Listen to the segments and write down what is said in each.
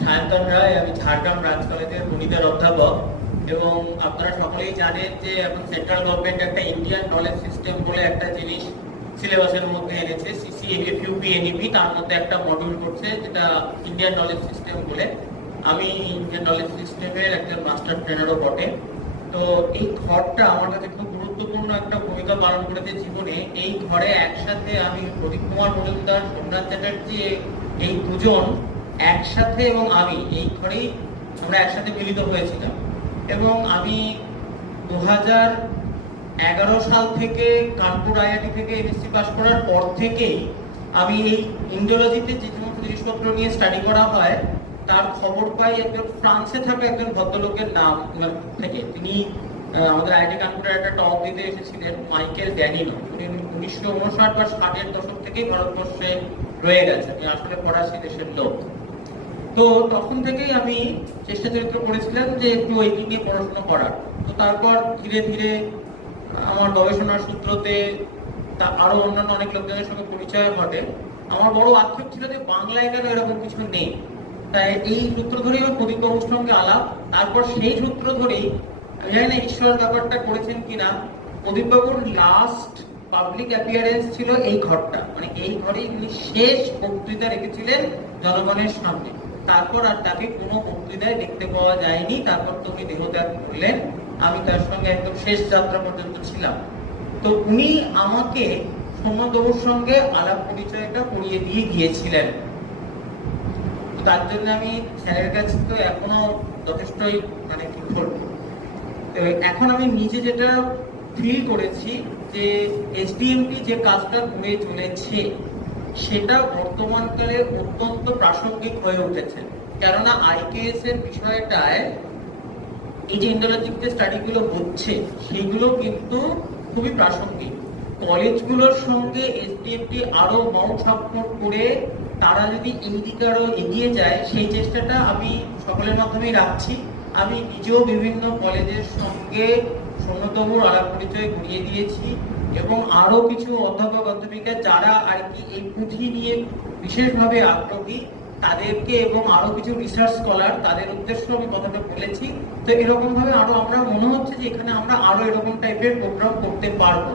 সায়ন্তন রায়, আমি ঝাড়গ্রাম রাজ কলেজের গণিতের অধ্যাপক। এবং আপনারা সকলেই জানেন যে এখন সেন্ট্রাল গভর্নমেন্ট একটা ইন্ডিয়ান নলেজ সিস্টেম বলে একটা জিনিস সিলেবাসের মধ্যে এনেছে সিসি এফইউপি এনইপি তার মধ্যে একটা মডিউল করছে, যেটা ইন্ডিয়ান নলেজ সিস্টেম বলে। আমি ইন্ডিয়ান নলেজ সিস্টেমের একজন মাস্টার ট্রেনারও বটে। তো এই ঘরটা আমার কাছে খুব গুরুত্বপূর্ণ একটা ভূমিকা পালন করেছে জীবনে। এই ঘরে একসাথে আমি প্রদীপ কুমার মজুমদার, সোমনাথ চ্যাটার্জি, এই দুজন একসাথে এবং আমি, এই ঘরেই আমরা একসাথে মিলিত হয়েছিলাম। এবং আমি দু এগারো সাল থেকে কানপুর আইআইটি থেকে এমএসসি পাস করার পর থেকেই আমি এই ইন্ডোলজিতে যে সমস্ত জিনিসপত্র নিয়ে স্টাডি করা হয়, তার খবর পাই একজন ফ্রান্সে থাকা একজন ভদ্রলোকের নাম থেকে। তিনি আমাদের আইআইটি কানপুরের একটা টপ দিতে এসেছিলেন, মাইকেল ড্যানিনো। উনি উনিশশো উনষাট বা ষাটের দশক থেকেই ভারতবর্ষে রয়ে উনি আসলে ফরাসি দেশের লোক। তো তখন থেকেই আমি চেষ্টা চরিত্র করেছিলাম যে একটু এই নিয়ে পড়াশোনা করার। তো তারপর ধীরে ধীরে আমার গবেষণার সূত্রতে তা আরও অন্যান্য অনেক লোকজনের সঙ্গে পরিচয় ঘটে। আমার বড় আক্ষেপ ছিল যে বাংলায় কেন এরকম কিছু নেই। তাই এই সূত্র ধরেই আমি প্রদীপ সঙ্গে আলাপ। তারপর সেই সূত্র ধরেই আমি জানি না ঈশ্বর ব্যাপারটা করেছেন কিনা প্রদীপ বাবুর লাস্ট পাবলিক অ্যাপিয়ারেন্স ছিল এই ঘরটা। মানে এই ঘরেই তিনি শেষ বক্তৃতা রেখেছিলেন জনগণের সামনে। তারপর আর তাকে কোনো বক্তৃতায় দেখতে পাওয়া যায়নি। তারপর তুমি দেহত্যাগ করলেন। আমি তার সঙ্গে একদম শেষ যাত্রা পর্যন্ত ছিলাম। তো উনি আমাকে সোমবাবুর সঙ্গে আলাপ পরিচয়টা করিয়ে দিয়ে গিয়েছিলেন। তার জন্য আমি স্যারের কাছে তো এখনও যথেষ্টই মানে এখন আমি নিজে যেটা ফিল করেছি যে এসডিএমপি যে কাজটা করে চলেছে সেটা বর্তমানকালে অত্যন্ত প্রাসঙ্গিক হয়ে উঠেছে। কেননা আইকেএস এর বিষয়টায় এই যে ইন্ডোলজিক যে স্টাডিগুলো হচ্ছে, সেগুলো কিন্তু খুবই প্রাসঙ্গিক। কলেজগুলোর সঙ্গে এসডিএফটি আরও মত স্বাক্ষর করে তারা যদি এই দিকে আরও এগিয়ে যায়, সেই চেষ্টাটা আমি সকলের মাধ্যমেই রাখছি। আমি নিজেও বিভিন্ন কলেজের সঙ্গে সন্ন্যতমূর আলাপ পরিচয় করিয়ে দিয়েছি। এবং আরও কিছু অধ্যাপক অধ্যাপিকা যারা আর কি এই পুঁথি নিয়ে বিশেষভাবে আগ্রহী, তাদেরকে এবং আরও কিছু রিসার্চ স্কলার তাদের উদ্দেশ্য আমি কথাটা বলেছি। তো এরকম ভাবে আরও আমরা মনে হচ্ছে যে এখানে আমরা আরও এরকম টাইপের প্রোগ্রাম করতে পারব।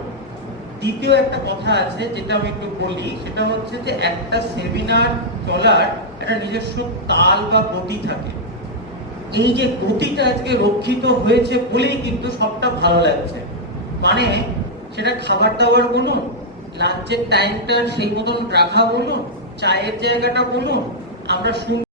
দ্বিতীয় একটা কথা আছে যেটা আমি একটু বলি, সেটা হচ্ছে যে একটা সেমিনার চলার একটা নিজস্ব তাল বা গতি থাকে। এই যে গতিটা আজকে রক্ষিত হয়েছে বলেই কিন্তু সবটা ভালো লাগছে। মানে সেটা খাবার দাবার বলুন লাঞ্চের টাইমটা সেই মতন রাখা বলুন, চায়ের জায়গাটা বলুন, আমরা শুন